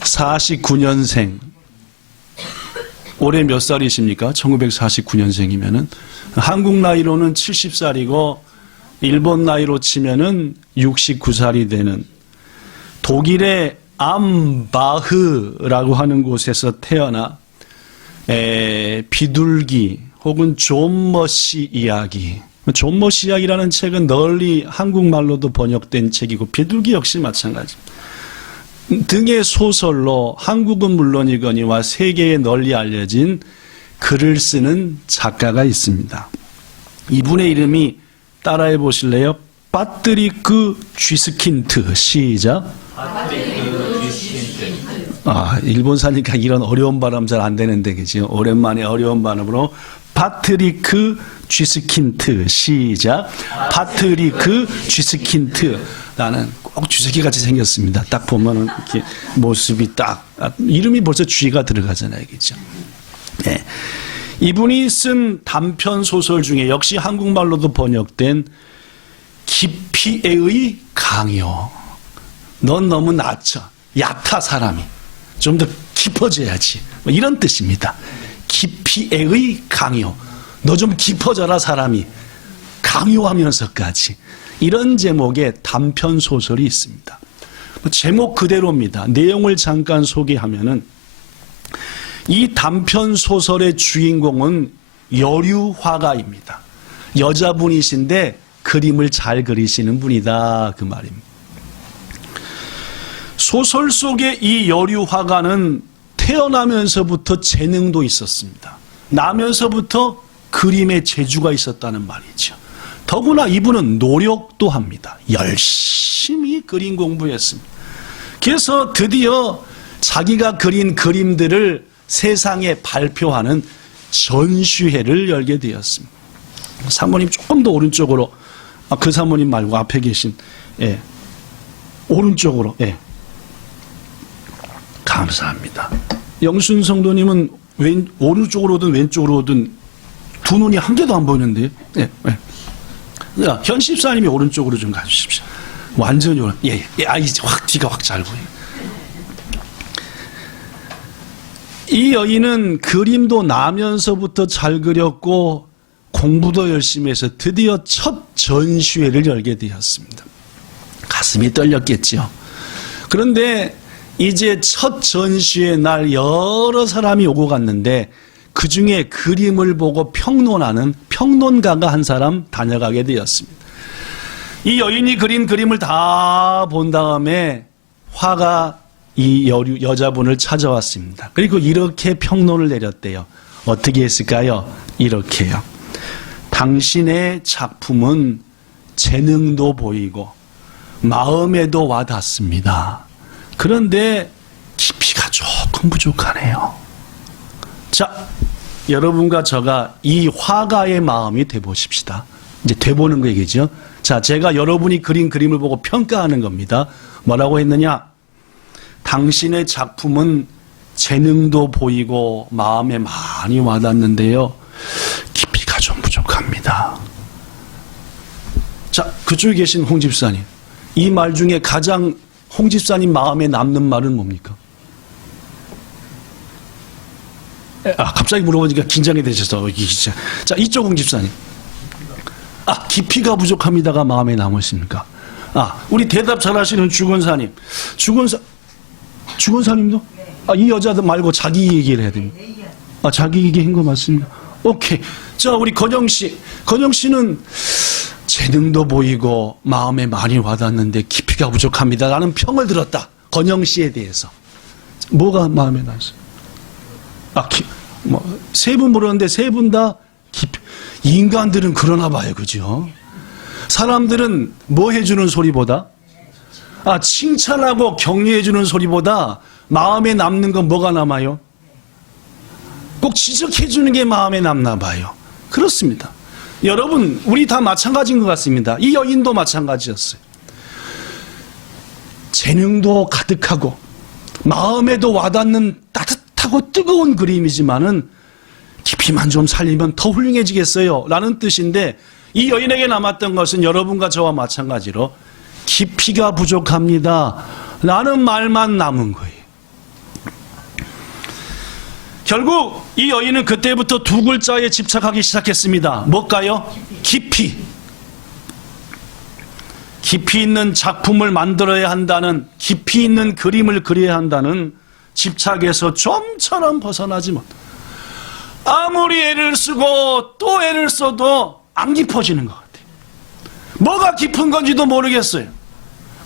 1949년생. 올해 몇 살이십니까? 1949년생이면은 한국 나이로는 70살이고 일본 나이로 치면은 69살이 되는 독일의 암바흐라고 하는 곳에서 태어나 비둘기 혹은 존머시 이야기. 존머시 이야기라는 책은 널리 한국말로도 번역된 책이고 비둘기 역시 마찬가지. 등의 소설로 한국은 물론이거니와 세계에 널리 알려진 글을 쓰는 작가가 있습니다. 이분의 이름이 따라해 보실래요? 파트리크 쥐스킨트. 시작. 일본 사니까 이런 어려운 발음 잘 안 되는데, 그죠? 오랜만에 어려운 발음으로 파트리크 쥐스킨트. 시작. 파트리크 쥐스킨트. 나는 꼭 쥐새끼 같이 생겼습니다. 딱 보면은 이렇게 모습이 딱 이름이 벌써 쥐가 들어가잖아요, 그죠? 네. 이분이 쓴 단편 소설 중에 역시 한국말로도 번역된 깊이의 강요. 넌 너무 낮아. 얕아 사람이. 좀 더 깊어져야지. 뭐 이런 뜻입니다. 깊이의 강요. 너 좀 깊어져라 사람이. 강요하면서까지. 이런 제목의 단편 소설이 있습니다. 제목 그대로입니다. 내용을 잠깐 소개하면은 이 단편 소설의 주인공은 여류 화가입니다. 여자분이신데 그림을 잘 그리시는 분이다, 그 말입니다. 소설 속의 이 여류 화가는 태어나면서부터 재능도 있었습니다. 나면서부터 그림의 재주가 있었다는 말이죠. 더구나 이분은 노력도 합니다. 열심히 그림 공부했습니다. 그래서 드디어 자기가 그린 그림들을 세상에 발표하는 전시회를 열게 되었습니다. 사모님 조금 더 오른쪽으로, 그 사모님 말고 앞에 계신, 오른쪽으로, 감사합니다. 영순 성도님은 오른쪽으로 오든 왼쪽으로 오든 두 눈이 한 개도 안 보이는데요. 현 집사님이 오른쪽으로 좀 가주십시오. 완전히 오른. 이제 확 뒤가 확 잘 보여요. 이 여인은 그림도 나면서부터 잘 그렸고 공부도 열심히 해서 드디어 첫 전시회를 열게 되었습니다. 가슴이 떨렸겠죠. 그런데 이제 첫 전시회 날 여러 사람이 오고 갔는데 그 중에 그림을 보고 평론하는 평론가가 한 사람 다녀가게 되었습니다. 이 여인이 그린 그림을 다 본 다음에 화가 이 여자분을 찾아왔습니다. 그리고 이렇게 평론을 내렸대요. 어떻게 했을까요? 이렇게요. 당신의 작품은 재능도 보이고 마음에도 와닿습니다. 그런데 깊이가 조금 부족하네요. 자, 여러분과 저가 이 화가의 마음이 돼보십시다. 이제 돼보는 거 얘기죠. 자, 제가 여러분이 그린 그림을 보고 평가하는 겁니다. 뭐라고 했느냐? 당신의 작품은 재능도 보이고 마음에 많이 와닿는데요. 깊이가 좀 부족합니다. 자, 그쪽에 계신 홍 집사님. 이 말 중에 가장 홍 집사님 마음에 남는 말은 뭡니까? 갑자기 물어보니까 긴장이 되셔서. 자, 이쪽 홍 집사님. 깊이가 부족합니다가 마음에 남으십니까? 우리 대답 잘하시는 주건사님. 주건사님도? 이 여자들 말고 자기 얘기를 해야 됩니다. 자기 얘기한 거 맞습니다. 오케이. 자, 우리 건영씨. 건영씨는 재능도 보이고 마음에 많이 와닿는데 깊이가 부족합니다 라는 평을 들었다. 건영씨에 대해서. 뭐가 마음에 남았어요? 세 분 물었는데 세 분 다 깊이. 인간들은 그러나 봐요. 그죠? 사람들은 뭐 해주는 소리보다 칭찬하고 격려해주는 소리보다 마음에 남는 건 뭐가 남아요? 꼭 지적해주는 게 마음에 남나 봐요. 그렇습니다. 여러분, 우리 다 마찬가지인 것 같습니다. 이 여인도 마찬가지였어요. 재능도 가득하고 마음에도 와닿는 따뜻하고 뜨거운 그림이지만은 깊이만 좀 살리면 더 훌륭해지겠어요 라는 뜻인데, 이 여인에게 남았던 것은 여러분과 저와 마찬가지로 깊이가 부족합니다. 라는 말만 남은 거예요. 결국 이 여인은 그때부터 두 글자에 집착하기 시작했습니다. 뭘까요? 깊이. 깊이 있는 작품을 만들어야 한다는, 깊이 있는 그림을 그려야 한다는 집착에서 좀처럼 벗어나지 못. 아무리 애를 쓰고 또 애를 써도 안 깊어지는 것 같아요. 뭐가 깊은 건지도 모르겠어요.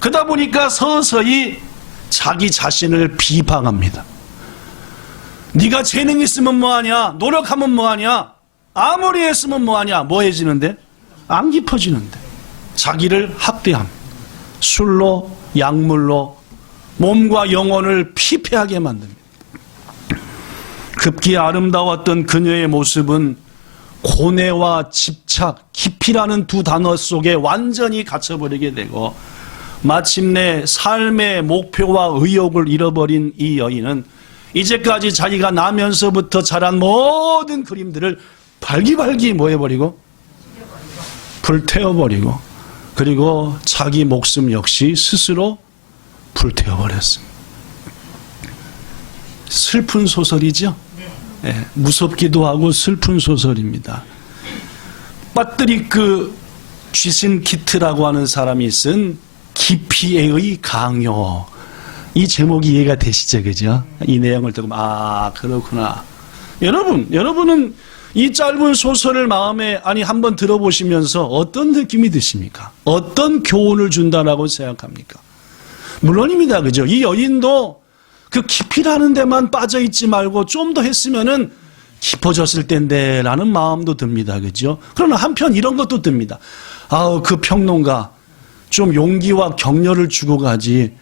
그러다 보니까 서서히 자기 자신을 비방합니다. 네가 재능 있으면 뭐하냐, 노력하면 뭐하냐, 아무리 했으면 뭐하냐, 뭐 해지는데? 안 깊어지는데. 자기를 학대합니다. 술로, 약물로 몸과 영혼을 피폐하게 만듭니다. 급기 아름다웠던 그녀의 모습은 고뇌와 집착, 깊이라는 두 단어 속에 완전히 갇혀버리게 되고, 마침내 삶의 목표와 의욕을 잃어버린 이 여인은 이제까지 자기가 나면서부터 자란 모든 그림들을 발기발기 뭐 해버리고? 불태워버리고, 그리고 자기 목숨 역시 스스로 불태워버렸습니다. 슬픈 소설이죠? 네, 무섭기도 하고 슬픈 소설입니다. 파트리크 쥐슨키트라고 하는 사람이 쓴 깊이의 강요. 이 제목이 이해가 되시죠? 그죠? 이 내용을 듣고, 아, 그렇구나. 여러분은 이 짧은 소설을 마음에, 한번 들어보시면서 어떤 느낌이 드십니까? 어떤 교훈을 준다라고 생각합니까? 물론입니다. 그죠? 이 여인도 그 깊이라는 데만 빠져있지 말고 좀 더 했으면은 깊어졌을 텐데 라는 마음도 듭니다. 그죠? 그러나 한편 이런 것도 듭니다. 아우, 그 평론가 좀 용기와 격려를 주고 가지.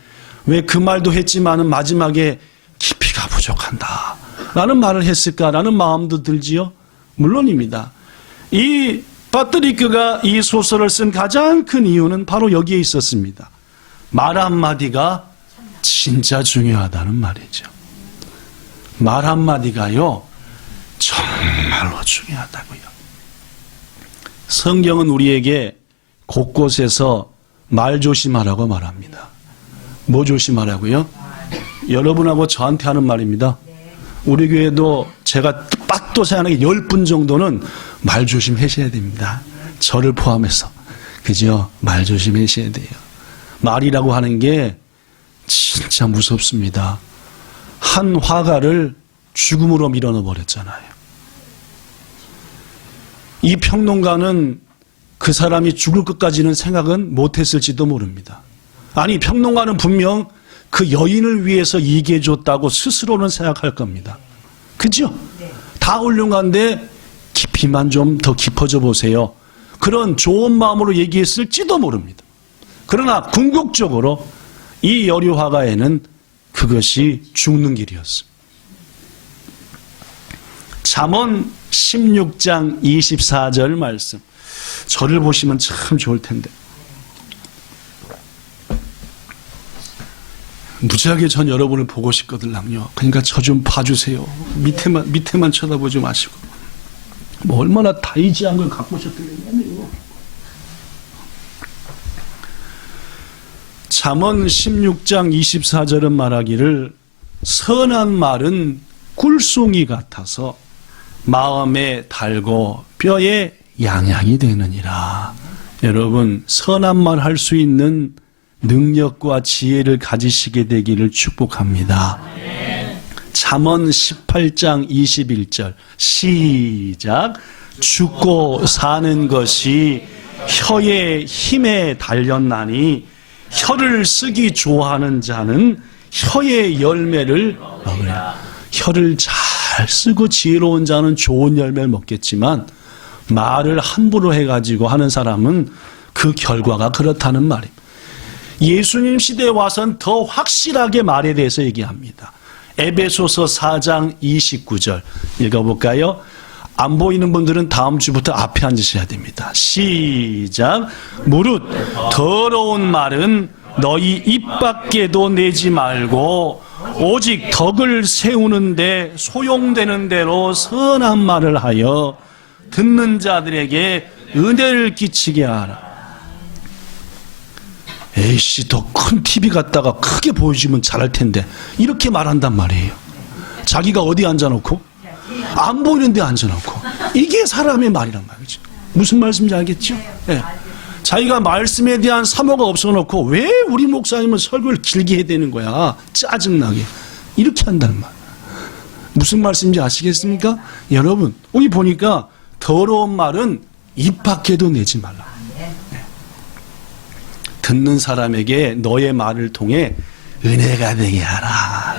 왜 그 말도 했지만은 마지막에 깊이가 부족한다 라는 말을 했을까라는 마음도 들지요. 물론입니다. 이 파트리크가 이 소설을 쓴 가장 큰 이유는 바로 여기에 있었습니다. 말 한마디가 진짜 중요하다는 말이죠. 말 한마디가요, 정말로 중요하다고요. 성경은 우리에게 곳곳에서 말 조심하라고 말합니다. 뭐 조심하라고요? 여러분하고 저한테 하는 말입니다. 우리 교회도 제가 빡도 생각하는 게 10분 정도는 말 조심하셔야 됩니다. 저를 포함해서. 그죠? 말 조심하셔야 돼요. 말이라고 하는 게 진짜 무섭습니다. 한 화가를 죽음으로 밀어넣어 버렸잖아요. 이 평론가는 그 사람이 죽을 것까지는 생각은 못했을지도 모릅니다. 아니, 평론가는 분명 그 여인을 위해서 얘기해 줬다고 스스로는 생각할 겁니다. 그죠? 다 훌륭한데 깊이만 좀 더 깊어져 보세요. 그런 좋은 마음으로 얘기했을지도 모릅니다. 그러나 궁극적으로 이 여류 화가에는 그것이 죽는 길이었습니다. 잠언 16장 24절 말씀. 저를 보시면 참 좋을 텐데. 무지하게 전 여러분을 보고 싶거든요. 그러니까 저 좀 봐주세요. 밑에만 쳐다보지 마시고. 뭐 얼마나 다이지한 걸 갖고 오셨길래. 잠언 16장 24절은 말하기를 선한 말은 꿀송이 같아서 마음에 달고 뼈에 양약이 되느니라. 여러분, 선한 말 할 수 있는 능력과 지혜를 가지시게 되기를 축복합니다. 잠언 18장 21절 시작. 죽고 사는 것이 혀의 힘에 달렸나니 혀를 쓰기 좋아하는 자는 혀의 열매를 먹으리라. 혀를 잘 쓰고 지혜로운 자는 좋은 열매를 먹겠지만 말을 함부로 해가지고 하는 사람은 그 결과가 그렇다는 말입니다. 예수님 시대에 와서는 더 확실하게 말에 대해서 얘기합니다. 에베소서 4장 29절 읽어볼까요? 안 보이는 분들은 다음 주부터 앞에 앉으셔야 됩니다. 시작. 무릇 더러운 말은 너희 입 밖에도 내지 말고 오직 덕을 세우는데 소용되는 대로 선한 말을 하여 듣는 자들에게 은혜를 끼치게 하라. 에이씨, 더 큰 TV 갖다가 크게 보여주면 잘할 텐데. 이렇게 말한단 말이에요. 자기가 어디 앉아놓고? 안 보이는 데 앉아놓고. 이게 사람의 말이란 말이죠. 무슨 말씀인지 알겠죠? 예. 자기가 말씀에 대한 사모가 없어놓고 왜 우리 목사님은 설교를 길게 해야 되는 거야? 짜증나게. 이렇게 한다는 말. 무슨 말씀인지 아시겠습니까? 여러분, 여기 보니까 더러운 말은 입 밖에도 내지 말라. 듣는 사람에게 너의 말을 통해 은혜가 되게 하라.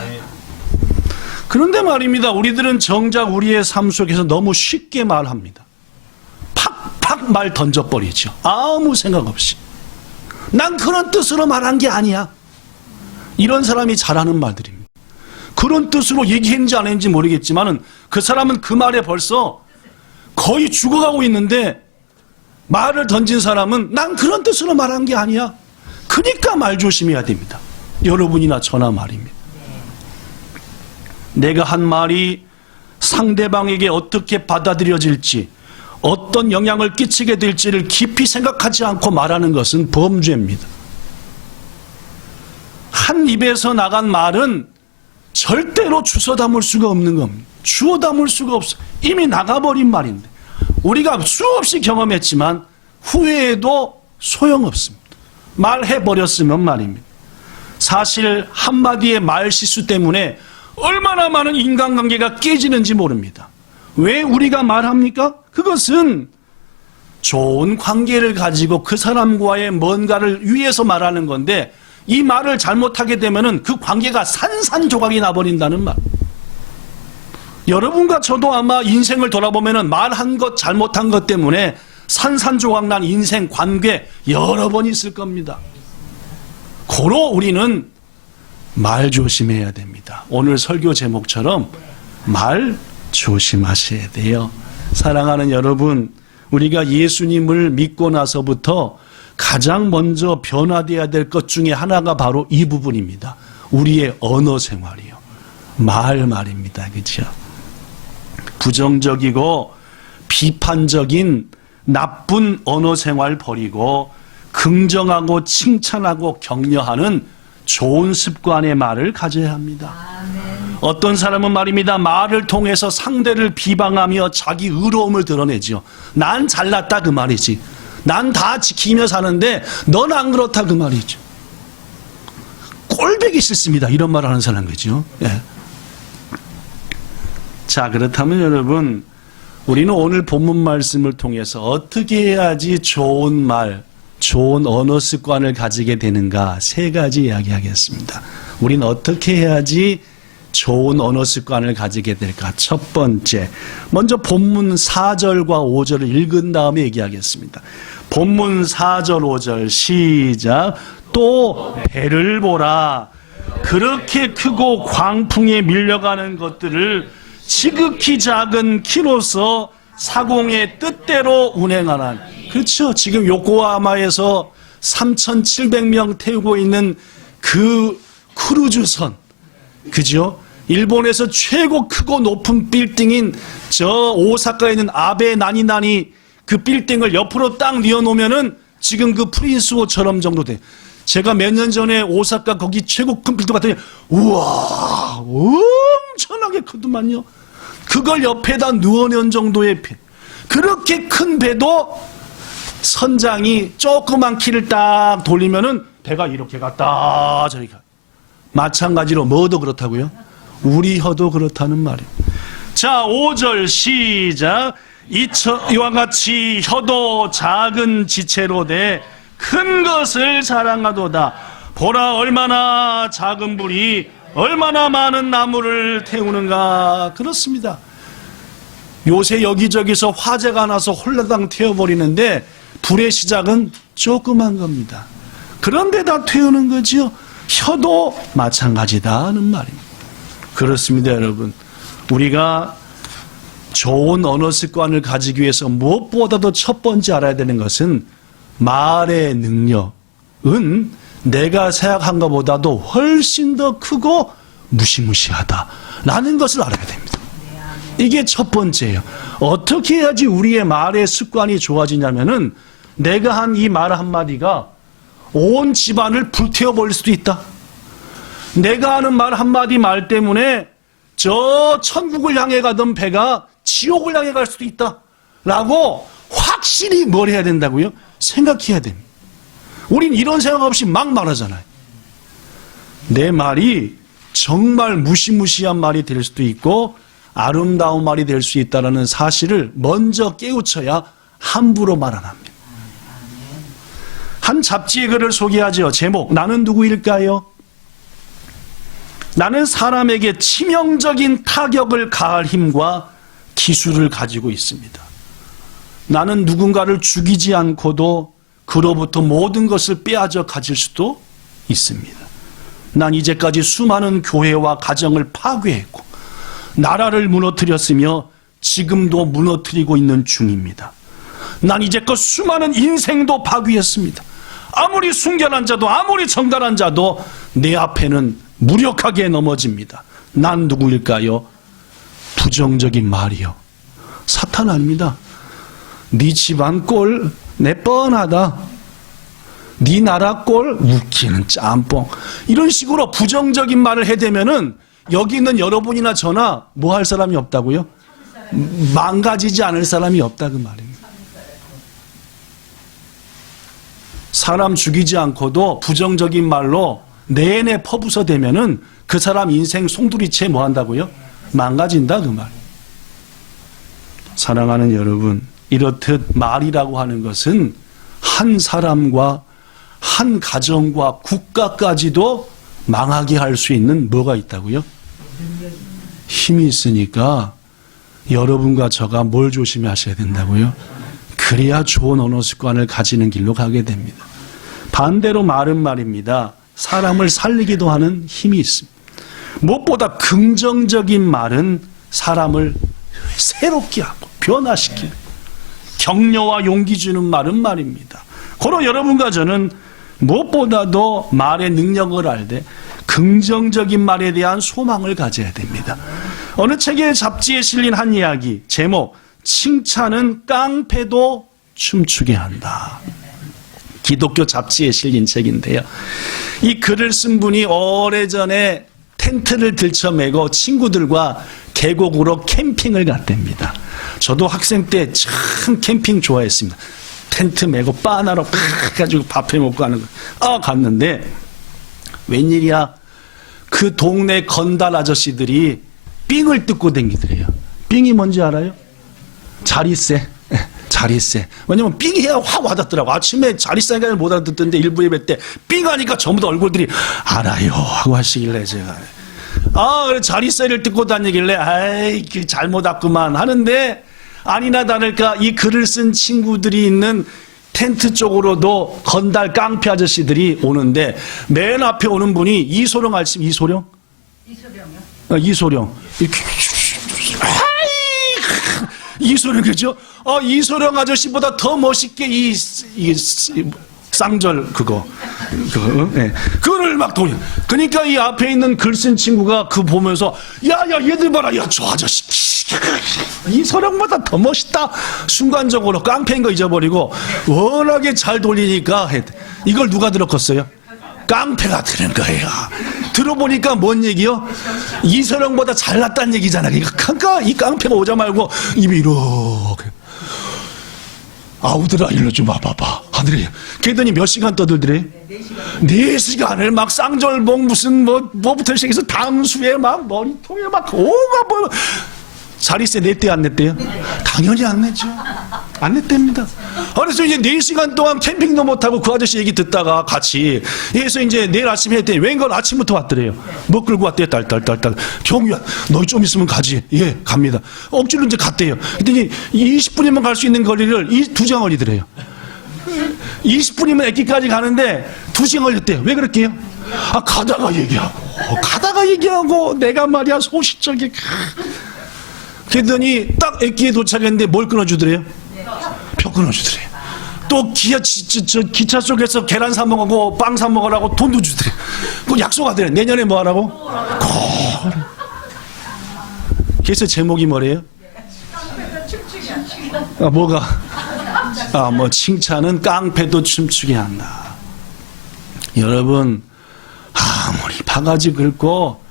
그런데 말입니다. 우리들은 정작 우리의 삶 속에서 너무 쉽게 말합니다. 팍팍 말 던져버리죠. 아무 생각 없이. 난 그런 뜻으로 말한 게 아니야. 이런 사람이 잘하는 말들입니다. 그런 뜻으로 얘기했는지 안 했는지 모르겠지만 그 사람은 그 말에 벌써 거의 죽어가고 있는데 말을 던진 사람은 난 그런 뜻으로 말한 게 아니야. 그러니까 말 조심해야 됩니다. 여러분이나 저나 말입니다. 내가 한 말이 상대방에게 어떻게 받아들여질지, 어떤 영향을 끼치게 될지를 깊이 생각하지 않고 말하는 것은 범죄입니다. 한 입에서 나간 말은 절대로 주워 담을 수가 없는 겁니다. 주워 담을 수가 없어. 이미 나가버린 말인데 우리가 수없이 경험했지만 후회해도 소용없습니다. 말해버렸으면 말입니다. 사실 한마디의 말 실수 때문에 얼마나 많은 인간관계가 깨지는지 모릅니다. 왜 우리가 말합니까? 그것은 좋은 관계를 가지고 그 사람과의 뭔가를 위해서 말하는 건데 이 말을 잘못하게 되면은 그 관계가 산산조각이 나버린다는 말. 여러분과 저도 아마 인생을 돌아보면은 말한 것 잘못한 것 때문에 산산조각 난 인생 관계 여러 번 있을 겁니다. 고로 우리는 말 조심해야 됩니다. 오늘 설교 제목처럼 말 조심하셔야 돼요. 사랑하는 여러분, 우리가 예수님을 믿고 나서부터 가장 먼저 변화되어야 될 것 중에 하나가 바로 이 부분입니다. 우리의 언어 생활이요. 말입니다. 그렇죠? 부정적이고 비판적인 나쁜 언어 생활 버리고 긍정하고 칭찬하고 격려하는 좋은 습관의 말을 가져야 합니다. 어떤 사람은 말입니다. 말을 통해서 상대를 비방하며 자기 의로움을 드러내죠. 난 잘났다 그 말이지. 난 다 지키며 사는데 넌 안 그렇다 그 말이죠. 꼴보기 싫습니다. 이런 말 하는 사람 거죠. 예. 자, 그렇다면 여러분, 우리는 오늘 본문 말씀을 통해서 어떻게 해야지 좋은 말, 좋은 언어 습관을 가지게 되는가 세 가지 이야기하겠습니다. 우리는 어떻게 해야지 좋은 언어 습관을 가지게 될까? 첫 번째, 먼저 본문 4절과 5절을 읽은 다음에 얘기하겠습니다. 본문 4절 5절 시작. 또 배를 보라. 그렇게 크고 광풍에 밀려가는 것들을 지극히 작은 키로서 사공의 뜻대로 운행하는. 그렇죠. 지금 요코하마에서 3,700명 태우고 있는 그 크루즈선, 그죠? 일본에서 최고 크고 높은 빌딩인 저 오사카에 있는 아베 나니나니 그 빌딩을 옆으로 딱 뉘어놓으면은 지금 그 프린스호처럼 정도 돼. 제가 몇 년 전에 오사카 거기 최고 큰 빌딩 갔더니 우와 엄청나게 크더만요. 그걸 옆에다 누워놓은 정도의 배. 그렇게 큰 배도 선장이 조그만 키를 딱 돌리면은 배가 이렇게 갔다 저리 가. 마찬가지로 뭐도 그렇다고요? 우리 혀도 그렇다는 말이에요. 자, 5절 시작. 이와 같이 혀도 작은 지체로 돼 큰 것을 자랑하도다. 보라, 얼마나 작은 불이 얼마나 많은 나무를 태우는가. 그렇습니다. 요새 여기저기서 화재가 나서 홀라당 태워버리는데 불의 시작은 조그만 겁니다. 그런데 다 태우는 거지요. 혀도 마찬가지다 하는 말입니다. 그렇습니다, 여러분. 우리가 좋은 언어 습관을 가지기 위해서 무엇보다도 첫 번째 알아야 되는 것은 말의 능력은 내가 생각한 것보다도 훨씬 더 크고 무시무시하다라는 것을 알아야 됩니다. 이게 첫 번째예요. 어떻게 해야지 우리의 말의 습관이 좋아지냐면은 내가 한 이 말 한마디가 온 집안을 불태워버릴 수도 있다. 내가 하는 말 한마디 말 때문에 저 천국을 향해 가던 배가 지옥을 향해 갈 수도 있다 라고 확실히 뭘 해야 된다고요? 생각해야 됩니다. 우린 이런 생각 없이 막 말하잖아요. 내 말이 정말 무시무시한 말이 될 수도 있고 아름다운 말이 될 수 있다는 사실을 먼저 깨우쳐야 함부로 말 안 합니다. 한 잡지의 글을 소개하죠. 제목, 나는 누구일까요? 나는 사람에게 치명적인 타격을 가할 힘과 기술을 가지고 있습니다. 나는 누군가를 죽이지 않고도 그로부터 모든 것을 빼앗아 가질 수도 있습니다. 난 이제까지 수많은 교회와 가정을 파괴했고 나라를 무너뜨렸으며 지금도 무너뜨리고 있는 중입니다. 난 이제껏 수많은 인생도 파괴했습니다. 아무리 순결한 자도 아무리 정갈한 자도 내 앞에는 무력하게 넘어집니다. 난 누구일까요? 부정적인 말이요. 사탄 아닙니다. 네 집안 꼴 내 뻔하다. 네 나라 꼴 웃기는 짬뽕. 이런 식으로 부정적인 말을 해대면은 여기 있는 여러분이나 저나 뭐 할 사람이 없다고요? 망가지지 않을 사람이 없다 그 말입니다. 사람 죽이지 않고도 부정적인 말로 내내 퍼부서대면은 그 사람 인생 송두리째 뭐 한다고요? 망가진다 그 말. 사랑하는 여러분, 이렇듯 말이라고 하는 것은 한 사람과 한 가정과 국가까지도 망하게 할 수 있는 뭐가 있다고요? 힘이 있으니까 여러분과 저가 뭘 조심하셔야 된다고요? 그래야 좋은 언어 습관을 가지는 길로 가게 됩니다. 반대로 말은 말입니다. 사람을 살리기도 하는 힘이 있습니다. 무엇보다 긍정적인 말은 사람을 새롭게 하고 변화시키는, 격려와 용기 주는 말은 말입니다. 고로 여러분과 저는 무엇보다도 말의 능력을 알되 긍정적인 말에 대한 소망을 가져야 됩니다. 어느 책의 잡지에 실린 한 이야기, 제목, 칭찬은 깡패도 춤추게 한다. 기독교 잡지에 실린 책인데요. 이 글을 쓴 분이 오래전에 텐트를 들쳐매고 친구들과 계곡으로 캠핑을 갔답니다. 저도 학생 때 참 캠핑 좋아했습니다. 텐트 메고 바나로 팍 가지고 밥해 먹고 가는 거. 갔는데 웬일이야, 그 동네 건달 아저씨들이 삥을 뜯고 댕기더래요. 삥이 뭔지 알아요? 자리세. 자리세. 왜냐면 삥이 해야 확 와닿더라고. 아침에 자리세가 못 알아듣던데 일부 예배 때 삥 하니까 전부 다 얼굴들이 알아요 하고 하시길래 제가 그래 자리세를 뜯고 다니길래 아이 잘못 왔구만 하는데, 아니나 다를까 이 글을 쓴 친구들이 있는 텐트 쪽으로도 건달 깡패 아저씨들이 오는데 맨 앞에 오는 분이 이소룡 아저씨. 이소룡? 이소룡이요? 이소룡. 이소룡 그죠? 이소룡 아저씨보다 더 멋있게 이 쌍절 그거 네. 그거를 막 돌려. 그러니까 이 앞에 있는 글 쓴 친구가 그 보면서 야야 얘들 봐라, 야 저 아저씨 이소룡보다 더 멋있다. 순간적으로 깡패인 거 잊어버리고 워낙에 잘 돌리니까 이걸 누가 들었겠어요? 깡패가 들은 거예요. 들어보니까 뭔 얘기요? 이소룡보다 잘났다는 얘기잖아. 그러니까 이 깡패가 오자 말고 입이 이렇게 아우들아 일로 좀 와봐봐 하더래요. 그랬더니 몇 시간 떠들더래요? 4시간을 막 쌍절봉 무슨 뭐부터 시작해서 당수에 막 머리통에 막 오가 뭐. 자리세 냈대요 안 냈대요? 당연히 안 냈죠. 안 냈답니다. 그래서 이제 4시간 동안 캠핑도 못하고 그 아저씨 얘기 듣다가 같이 그래서 이제 내일 아침에 했더니 웬걸 아침부터 왔더래요. 뭐 끌고 왔대요? 딸 경유야 너 좀 있으면 가지. 예 갑니다. 억지로 이제 갔대요. 그랬더니 20분이면 갈 수 있는 거리를 2시간 걸리더래요. 20분이면 애기까지 가는데 2시간 걸렸대요. 왜 그럴게요? 가다가 얘기하고 내가 말이야 소시적에 그랬더니 딱 애기에 도착했는데 뭘 끊어주더래요? 표 끊어주더래요. 또 기차 속에서 계란 사 먹고 빵 사 먹으라고 돈도 주더래요. 그 약속하더래요. 내년에 뭐 하라고? 그래서 제목이 뭐래요? 뭐가? 뭐 칭찬은 깡패도 춤추게 한다. 여러분, 아무리 바가지 긁고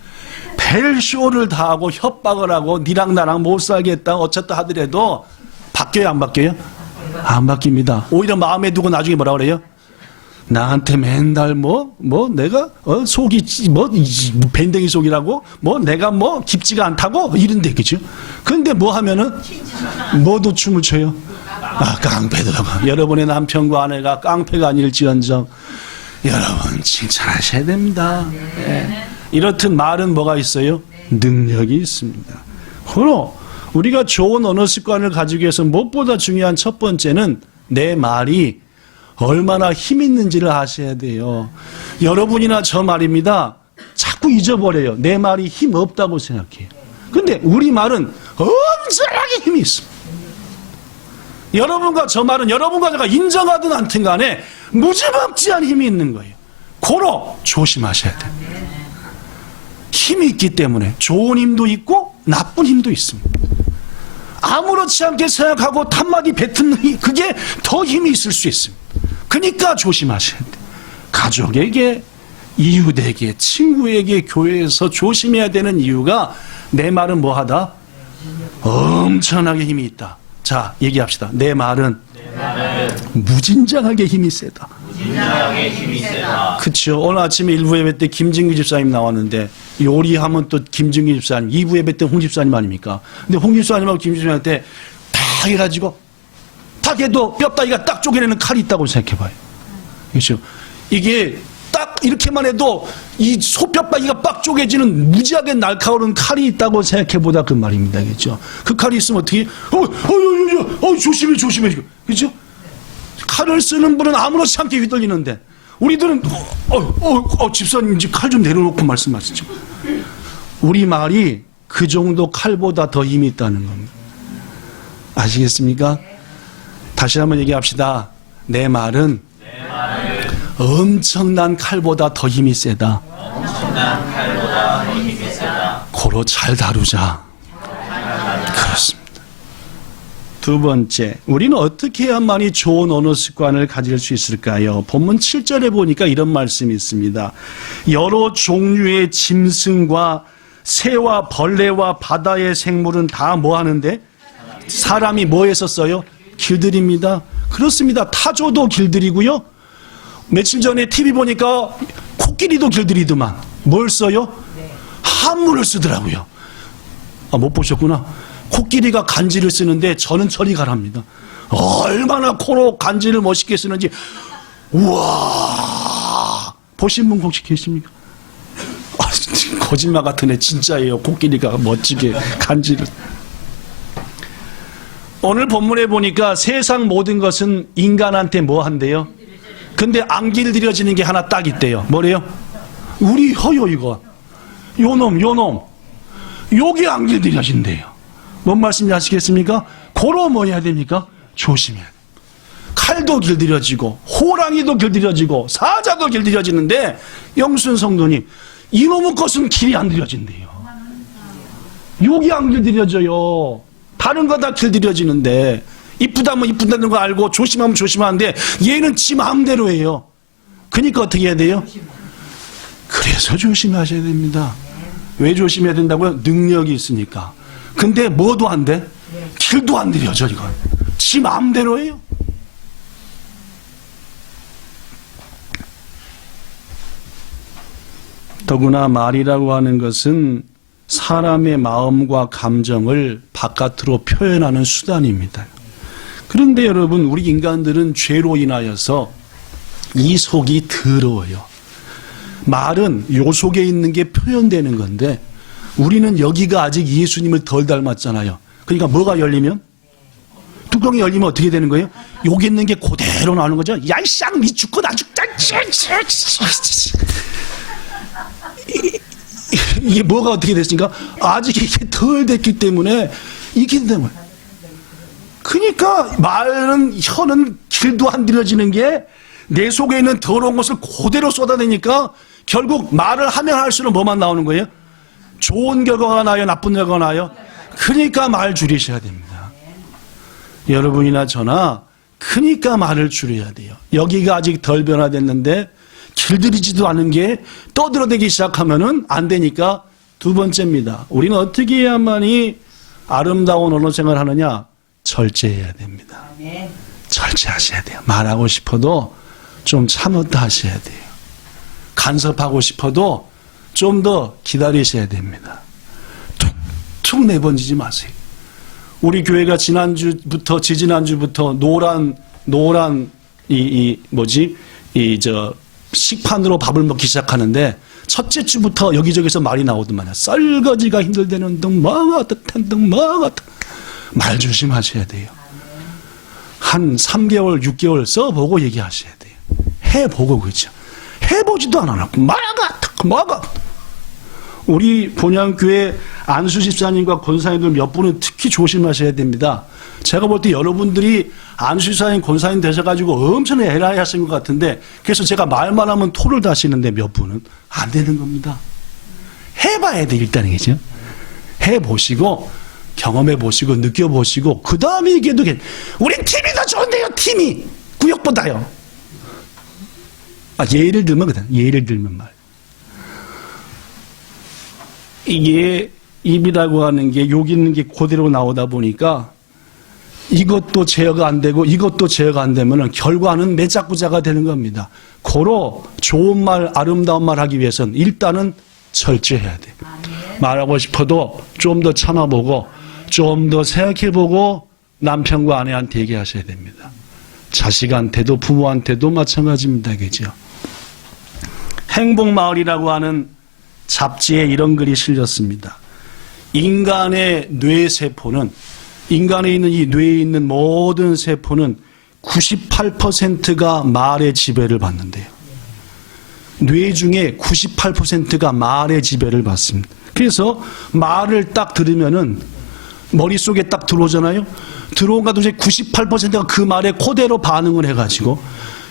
벨쇼를 다 하고 협박을 하고 니랑 나랑 못 살겠다 어쨌다 하더라도 바뀌어요, 안 바뀌어요? 안 바뀝니다. 오히려 마음에 두고 나중에 뭐라 그래요? 나한테 맨날 내가 속이 밴댕이 속이라고 내가 깊지가 않다고 이런데, 그죠? 근데 뭐 하면은 뭐도 춤을 춰요? 깡패더라고. 여러분의 남편과 아내가 깡패가 아닐지언정 여러분 칭찬하셔야 됩니다. 예. 이렇듯 말은 뭐가 있어요? 능력이 있습니다. 그럼 우리가 좋은 언어 습관을 가지기 위해서 무엇보다 중요한 첫 번째는 내 말이 얼마나 힘 있는지를 아셔야 돼요. 여러분이나 저 말입니다. 자꾸 잊어버려요. 내 말이 힘 없다고 생각해요. 근데 우리 말은 엄청나게 힘이 있습니다. 여러분과 저 말은 여러분과 제가 인정하든 않든 간에 무지막지한 힘이 있는 거예요. 고로 조심하셔야 돼요. 힘이 있기 때문에 좋은 힘도 있고 나쁜 힘도 있습니다. 아무렇지 않게 생각하고 한마디 뱉는 힘, 그게 더 힘이 있을 수 있습니다. 그러니까 조심하셔야 돼요. 가족에게, 이웃에게, 친구에게, 교회에서 조심해야 되는 이유가 내 말은 뭐하다? 엄청나게 힘이 있다. 자, 얘기합시다. 내 말은 무진장하게 힘이 세다. 그렇죠. 오늘 아침에 1부 예배 때 김진규 집사님 나왔는데 요리하면 또 김진규 집사님, 2부 예배 때 홍 집사님 아닙니까? 근데 홍 집사님하고 김 집사님한테 다 해가지고 딱 해도 뼈다귀가 딱 쪼개내는 칼이 있다고 생각해봐요. 그렇죠. 이게 딱 이렇게만 해도 이 소뼈다귀가 빡 쪼개지는 무지하게 날카로운 칼이 있다고 생각해보다 그 말입니다. 그렇죠. 그 칼이 있으면 어떻게 조심해. 그렇죠. 칼을 쓰는 분은 아무렇지 않게 휘둘리는데 우리들은 집사님 이제 칼 좀 내려놓고 말씀하시죠. 우리 말이 그 정도 칼보다 더 힘이 있다는 겁니다. 아시겠습니까? 다시 한번 얘기합시다. 내 말은 엄청난 칼보다 더 힘이 세다. 고로 잘 다루자. 그렇습니다. 두 번째, 우리는 어떻게 해야만이 좋은 언어 습관을 가질 수 있을까요? 본문 7절에 보니까 이런 말씀이 있습니다. 여러 종류의 짐승과 새와 벌레와 바다의 생물은 다 뭐 하는데? 사람이 뭐에서 써요? 길들입니다. 그렇습니다. 타조도 길들이고요. 며칠 전에 TV 보니까 코끼리도 길들이더만. 뭘 써요? 한문을 쓰더라고요. 못 보셨구나. 코끼리가 간지를 쓰는데 저는 저리 가랍니다. 얼마나 코로 간지를 멋있게 쓰는지. 우와, 보신 분 혹시 계십니까? 거짓말 같은 애 진짜예요. 코끼리가 멋지게 간지를. 오늘 본문에 보니까 세상 모든 것은 인간한테 뭐 한대요? 근데 안 길들여지는 게 하나 딱 있대요. 뭐래요? 우리 혀요 이거. 요놈 요게 안 길들여진대요. 뭔 말씀인지 아시겠습니까? 고로 뭐 해야 됩니까? 조심해야 돼요. 칼도 길들여지고 호랑이도 길들여지고 사자도 길들여지는데 영순 성도님 이놈의 것은 길이 안 들여진대요. 여기 안 길들여져요. 다른 거 다 길들여지는데 이쁘다면 이쁘다는 거 알고 조심하면 조심하는데 얘는 지 마음대로 해요. 그러니까 어떻게 해야 돼요? 그래서 조심하셔야 됩니다. 왜 조심해야 된다고요? 능력이 있으니까. 근데 뭐도 안 돼? 길도 안 들여져 이건. 지 마음대로 해요. 더구나 말이라고 하는 것은 사람의 마음과 감정을 바깥으로 표현하는 수단입니다. 그런데 여러분, 우리 인간들은 죄로 인하여서 이 속이 더러워요. 말은 요 속에 있는 게 표현되는 건데 우리는 여기가 아직 예수님을 덜 닮았잖아요. 그러니까 뭐가 열리면? 뚜껑이 열리면 어떻게 되는 거예요? 여기 있는 게 그대로 나오는 거죠. 야, 이 쌍 미죽고 나 죽자. 이게 뭐가 어떻게 됐습니까? 아직 이게 덜 됐기 때문에 이게 되는 거예요. 그러니까 말은, 혀는 길도 안 들여지는 게 내 속에 있는 더러운 것을 그대로 쏟아내니까 결국 말을 하면 할수록 뭐만 나오는 거예요? 좋은 결과가 나요? 나쁜 결과가 나요? 그러니까 말 줄이셔야 됩니다. 여러분이나 저나 그러니까 말을 줄여야 돼요. 여기가 아직 덜 변화됐는데 길들이지도 않은 게 떠들어대기 시작하면은 안 되니까 두 번째입니다. 우리는 어떻게 해야만이 아름다운 언어 생활을 하느냐? 절제해야 됩니다. 절제하셔야 돼요. 말하고 싶어도 좀 참았다 하셔야 돼요. 간섭하고 싶어도 좀 더 기다리셔야 됩니다. 툭툭 내번지지 마세요. 우리 교회가 지난주부터 지지난주부터 노란 식판으로 밥을 먹기 시작하는데 첫째 주부터 여기저기서 말이 나오더만요. 썰거지가 힘들다는 등 뭐가 어떻단 등 뭐가 어떻 말 조심하셔야 돼요. 한 3개월 6개월 써보고 얘기하셔야 돼요. 해보고 그죠. 해보지도 않아놓고 뭐가 우리 본향교회 안수 집사님과 권사님들 몇 분은 특히 조심하셔야 됩니다. 제가 볼 때 여러분들이 안수 집사님 권사님 되셔가지고 엄청 에라이 하신 것 같은데 그래서 제가 말만 하면 토를 다시는데 몇 분은 안 되는 겁니다. 해봐야 돼 일단은 그죠. 해보시고 경험해보시고 느껴보시고 그 다음에 얘기해도 우리 팀이 더 좋은데요. 팀이 구역보다요. 예를 들면 말 이게 입이라고 하는 게 욕 있는 게 그대로 나오다 보니까 이것도 제어가 안 되고 이것도 제어가 안 되면 결과는 매짝구자가 되는 겁니다. 고로 좋은 말 아름다운 말 하기 위해서는 일단은 절제해야 돼요. 말하고 싶어도 좀 더 참아보고 좀 더 생각해보고 남편과 아내한테 얘기하셔야 됩니다. 자식한테도 부모한테도 마찬가지입니다. 그죠? 행복마을이라고 하는 잡지에 이런 글이 실렸습니다. 인간의 뇌세포는 인간에 있는 이 뇌에 있는 모든 세포는 98%가 말의 지배를 받는데요. 뇌 중에 98%가 말의 지배를 받습니다. 그래서 말을 딱 들으면은 머릿속에 딱 들어오잖아요. 들어온 가도 이제 98%가 그 말에 그대로 반응을 해가지고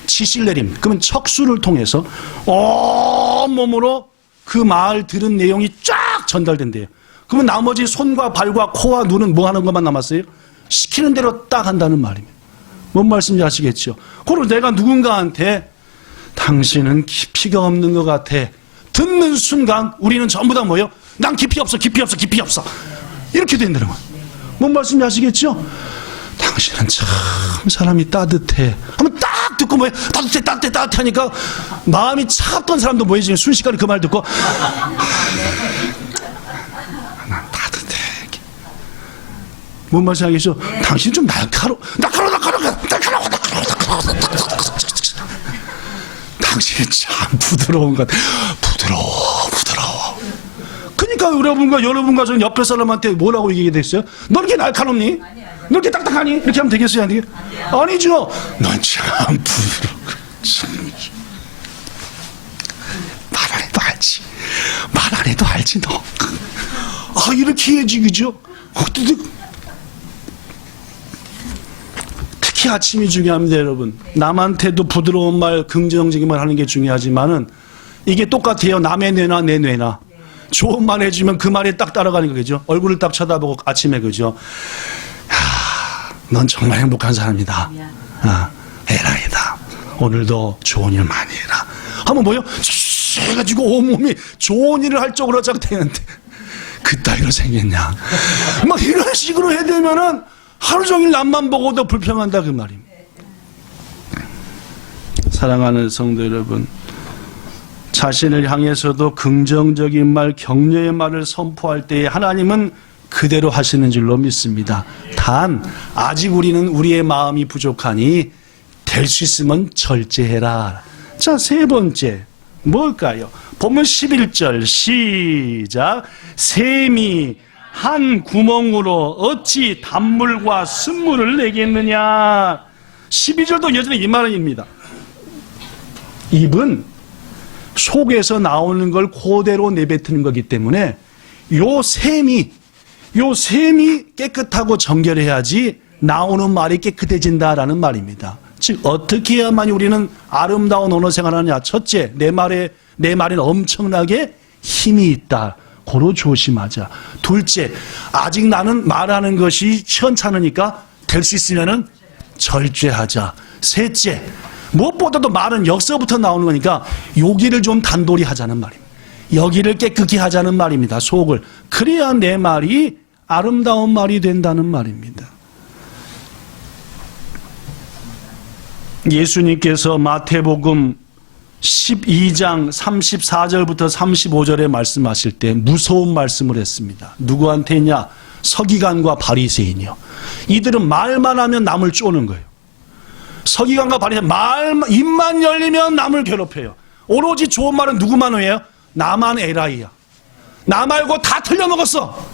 지시를 내림. 그러면 척수를 통해서 온몸으로 그 말 들은 내용이 쫙 전달된대요. 그러면 나머지 손과 발과 코와 눈은 뭐 하는 것만 남았어요? 시키는 대로 딱 한다는 말입니다. 뭔 말씀인지 아시겠죠? 그리고 내가 누군가한테 당신은 깊이가 없는 것 같아. 듣는 순간 우리는 전부 다 뭐예요? 난 깊이 없어. 이렇게 된다는 거예요. 뭔 말씀인지 아시겠죠? 당신은 참 사람이 따뜻해. 하면 딱 듣고 뭐예요? 따뜻해 하니까 마음이 차갑던 사람도 뭐예요? 지금 순식간에 그 말 듣고 난 따뜻해. 뭔 말씀인지 아시겠죠? 당신 좀 날카로워. 당신이 참 부드러운 것 같아. 부드러워. 그러니까 여러분과 저는 옆에 사람한테 뭐라고 얘기가 됐어요? 너 이렇게 날카롭니? 너 이렇게 딱딱하니? 이렇게 하면 되겠어요? 아니죠? 넌 참 부드러워. 말 안 해도 알지 너. 이렇게 해야지 그죠? 특히 아침이 중요합니다 여러분. 남한테도 부드러운 말 긍정적인 말 하는 게 중요하지만은 이게 똑같아요. 남의 뇌나 내 뇌나. 좋은 말 해주면 그 말에 딱 따라가는 거죠. 얼굴을 딱 쳐다보고 아침에 그죠. 넌 정말 행복한 사람이다. 에라이다. 오늘도 좋은 일 많이 해라. 하면 뭐요? 해가지고 온몸이 좋은 일을 할 쪽으로 쫙 되는데 그따위로 생겼냐. 막 이런 식으로 해대면은 하루 종일 남만 보고도 불평한다 그 말입니다. 사랑하는 성도 여러분, 자신을 향해서도 긍정적인 말, 격려의 말을 선포할 때에 하나님은 그대로 하시는 줄로 믿습니다. 단 아직 우리는 우리의 마음이 부족하니 될 수 있으면 절제해라. 자, 세 번째 뭘까요? 본문 11절 시작. 샘이 한 구멍으로 어찌 단물과 쓴물을 내겠느냐. 12절도 여전히 이 말입니다. 입은 속에서 나오는 걸 그대로 내뱉는 거기 때문에 요 샘이 깨끗하고 정결해야지 나오는 말이 깨끗해진다라는 말입니다. 즉 어떻게 해야만 우리는 아름다운 언어 생활하느냐. 첫째, 내 말에는 엄청나게 힘이 있다. 고로 조심하자. 둘째, 아직 나는 말하는 것이 시원찮으니까 될 수 있으면은 절제하자. 셋째, 무엇보다도 말은 역서부터 나오는 거니까 여기를 좀 단돌이 하자는 말입니다. 여기를 깨끗이 하자는 말입니다. 속을. 그래야 내 말이 아름다운 말이 된다는 말입니다. 예수님께서 마태복음 12장 34절부터 35절에 말씀하실 때 무서운 말씀을 했습니다. 누구한테냐? 서기관과 바리새인이요. 이들은 말만 하면 남을 쪼는 거예요. 서기관과 바리새인 입만 열리면 남을 괴롭혀요. 오로지 좋은 말은 누구만 해요? 나만 에라이야. 나 말고 다 틀려먹었어.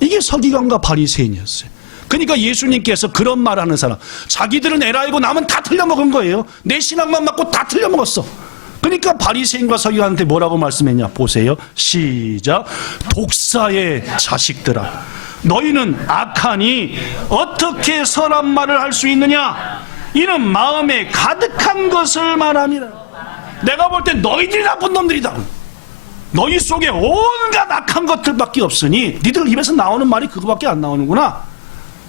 이게 서기관과 바리새인이었어요. 그러니까 예수님께서 그런 말하는 사람, 자기들은 에라이고 남은 다 틀려먹은 거예요. 내 신앙만 맞고 다 틀려먹었어. 그러니까 바리새인과 서기관한테 뭐라고 말씀했냐? 보세요. 시작. 독사의 자식들아, 너희는 악하니 어떻게 선한 말을 할 수 있느냐? 이는 마음에 가득한 것을 말함이라. 내가 볼 때 너희들이 나쁜 놈들이다. 너희 속에 온갖 악한 것들밖에 없으니 니들 입에서 나오는 말이 그거밖에 안 나오는구나.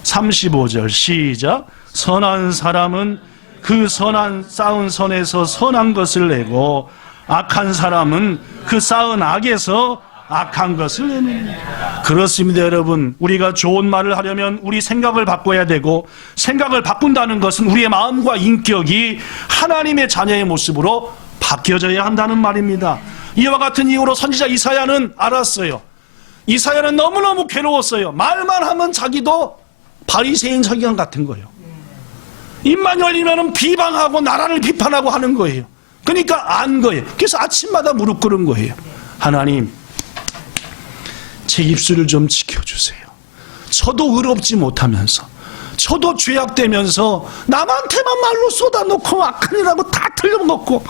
35절 시작. 선한 사람은 그 선한 쌓은 선에서 선한 것을 내고 악한 사람은 그 쌓은 악에서 악한 것을 내는. 그렇습니다, 여러분. 우리가 좋은 말을 하려면 우리 생각을 바꿔야 되고, 생각을 바꾼다는 것은 우리의 마음과 인격이 하나님의 자녀의 모습으로 바뀌어져야 한다는 말입니다. 이와 같은 이유로 선지자 이사야는 알았어요. 이사야는 너무너무 괴로웠어요. 말만 하면 자기도 바리새인 서기관 같은 거예요. 입만 열리면 비방하고 나라를 비판하고 하는 거예요. 그러니까 안 거예요. 그래서 아침마다 무릎 꿇은 거예요. 하나님, 제 입술을 좀 지켜주세요. 저도 의롭지 못하면서, 저도 죄악되면서 남한테만 말로 쏟아놓고 악한 일하고 다 틀려먹고.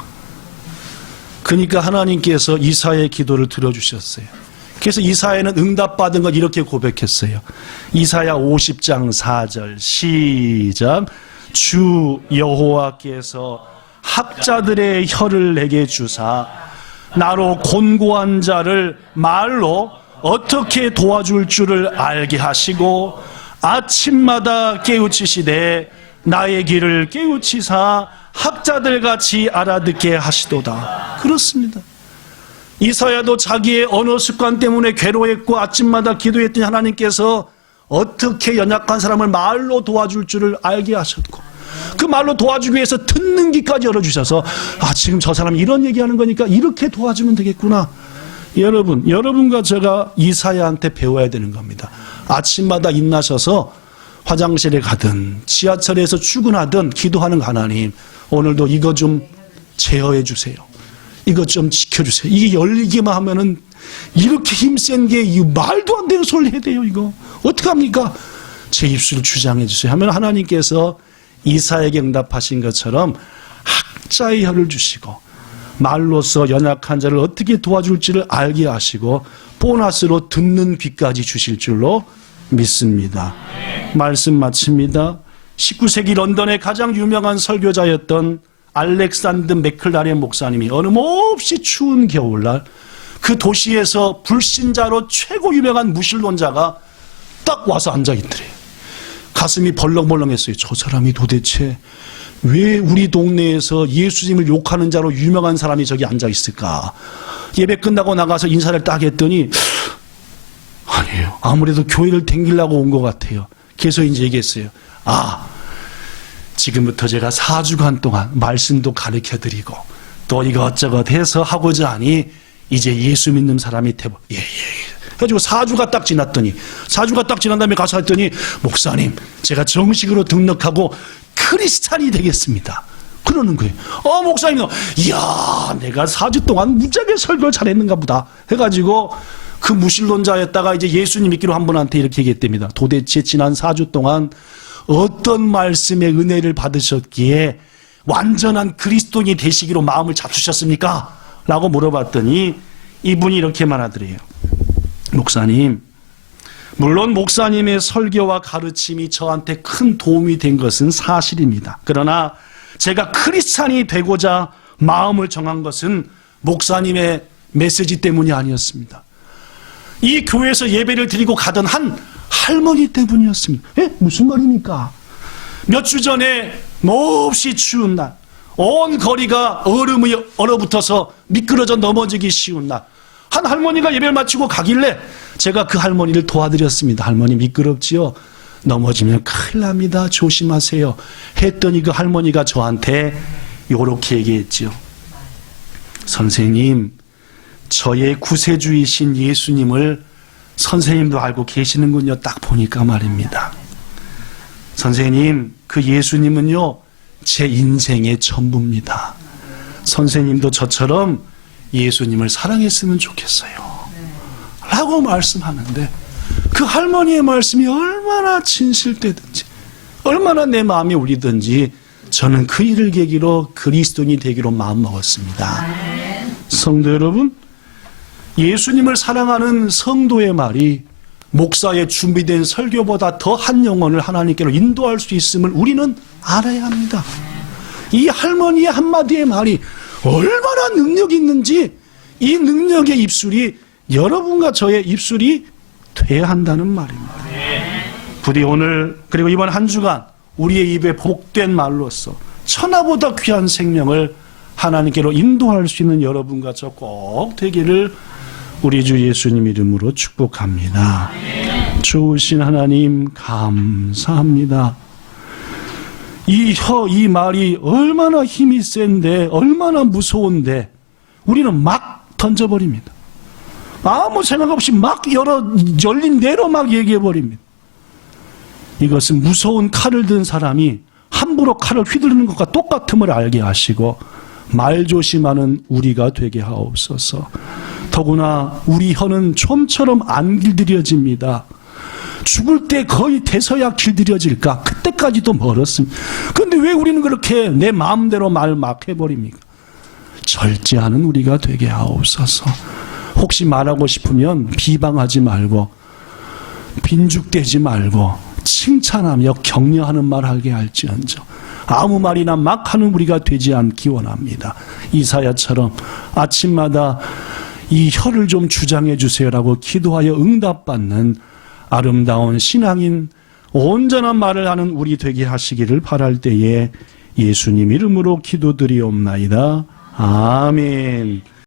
그러니까 하나님께서 이사야의 기도를 들어주셨어요. 그래서 이사야는 응답받은 걸 이렇게 고백했어요. 이사야 50장 4절 시작. 주 여호와께서 학자들의 혀를 내게 주사 나로 곤고한 자를 말로 어떻게 도와줄 줄을 알게 하시고 아침마다 깨우치시되 나의 길을 깨우치사 학자들같이 알아듣게 하시도다. 그렇습니다. 이사야도 자기의 언어 습관 때문에 괴로워했고 아침마다 기도했더니 하나님께서 어떻게 연약한 사람을 말로 도와줄 줄을 알게 하셨고, 그 말로 도와주기 위해서 듣는 귀까지 열어주셔서 지금 저 사람이 이런 얘기하는 거니까 이렇게 도와주면 되겠구나. 여러분과 제가 이사야한테 배워야 되는 겁니다. 아침마다 일어나셔서 화장실에 가든 지하철에서 출근하든 기도하는 하나님, 오늘도 이거 좀 제어해 주세요. 이것 좀 지켜주세요. 이게 열리기만 하면은 이렇게 힘센 게 말도 안 되는 소리 해야 돼요. 이거 어떡합니까? 제 입술을 주장해 주세요 하면 하나님께서 이사야에게 응답하신 것처럼 학자의 혀를 주시고 말로써 연약한 자를 어떻게 도와줄지를 알게 하시고 보너스로 듣는 귀까지 주실 줄로 믿습니다. 말씀 마칩니다. 19세기 런던의 가장 유명한 설교자였던 알렉산드 맥클라렌 목사님이 어느 몹시 추운 겨울날 그 도시에서 불신자로 최고 유명한 무신론자가 딱 와서 앉아있더래요. 가슴이 벌렁벌렁했어요. 저 사람이 도대체 왜 우리 동네에서 예수님을 욕하는 자로 유명한 사람이 저기 앉아있을까? 예배 끝나고 나가서 인사를 딱 했더니 아니에요. 아무래도 교회를 댕기려고 온 것 같아요. 그래서 이제 얘기했어요. 지금부터 제가 4주간 동안 말씀도 가르쳐드리고 또 이것저것 해서 하고자 하니 이제 예수 믿는 사람이 예. 그래가지고 4주가 딱 지났더니 4주가 딱 지난 다음에 가서 했더니 목사님, 제가 정식으로 등록하고 크리스찬이 되겠습니다. 그러는 거예요. 목사님, 이야, 내가 4주 동안 무지하게 설교를 잘했는가 보다 해가지고 그 무신론자였다가 이제 예수님 믿기로 한 분한테 이렇게 얘기했답니다. 도대체 지난 4주 동안 어떤 말씀의 은혜를 받으셨기에 완전한 그리스도인이 되시기로 마음을 잡수셨습니까? 라고 물어봤더니 이분이 이렇게 말하더래요. 목사님, 물론 목사님의 설교와 가르침이 저한테 큰 도움이 된 것은 사실입니다. 그러나 제가 크리스찬이 되고자 마음을 정한 것은 목사님의 메시지 때문이 아니었습니다. 이 교회에서 예배를 드리고 가던 한 할머니 때문이었습니다. 무슨 말입니까? 몇 주 전에 몹시 추운 날 온 거리가 얼음이 얼어붙어서 미끄러져 넘어지기 쉬운 날, 한 할머니가 예배를 마치고 가길래 제가 그 할머니를 도와드렸습니다. 할머니 미끄럽지요? 넘어지면 큰일 납니다. 조심하세요. 했더니 그 할머니가 저한테 요렇게 얘기했지요. 선생님, 저의 구세주이신 예수님을 선생님도 알고 계시는군요. 딱 보니까 말입니다. 선생님, 그 예수님은요, 제 인생의 전부입니다. 선생님도 저처럼 예수님을 사랑했으면 좋겠어요. 라고 말씀하는데, 그 할머니의 말씀이 얼마나 진실되든지, 얼마나 내 마음에 울리든지, 저는 그 일을 계기로 그리스도인이 되기로 마음먹었습니다. 성도 여러분, 예수님을 사랑하는 성도의 말이 목사의 준비된 설교보다 더 한 영혼을 하나님께로 인도할 수 있음을 우리는 알아야 합니다. 이 할머니의 한마디의 말이 얼마나 능력이 있는지, 이 능력의 입술이 여러분과 저의 입술이 돼야 한다는 말입니다. 부디 오늘 그리고 이번 한 주간 우리의 입에 복된 말로서 천하보다 귀한 생명을 하나님께로 인도할 수 있는 여러분과 저 꼭 되기를 우리 주 예수님 이름으로 축복합니다. 좋으신 하나님 감사합니다. 이 말이 얼마나 힘이 센데, 얼마나 무서운데 우리는 막 던져버립니다. 아무 생각 없이 막 열린 대로 막 얘기해버립니다. 이것은 무서운 칼을 든 사람이 함부로 칼을 휘두르는 것과 똑같음을 알게 하시고 말 조심하는 우리가 되게 하옵소서. 더구나 우리 혀는 좀처럼 안 길들여집니다. 죽을 때 거의 돼서야 길들여질까? 그때까지도 멀었습니다. 그런데 왜 우리는 그렇게 내 마음대로 말 막 해버립니까? 절제하는 우리가 되게 하옵소서. 혹시 말하고 싶으면 비방하지 말고 빈죽대지 말고 칭찬하며 격려하는 말 하게 할지언정 아무 말이나 막 하는 우리가 되지 않기 원합니다. 이사야처럼 아침마다 이 혀를 좀 주장해 주세요라고 기도하여 응답받는 아름다운 신앙인 온전한 말을 하는 우리 되게 하시기를 바랄 때에 예수님 이름으로 기도드리옵나이다. 아멘.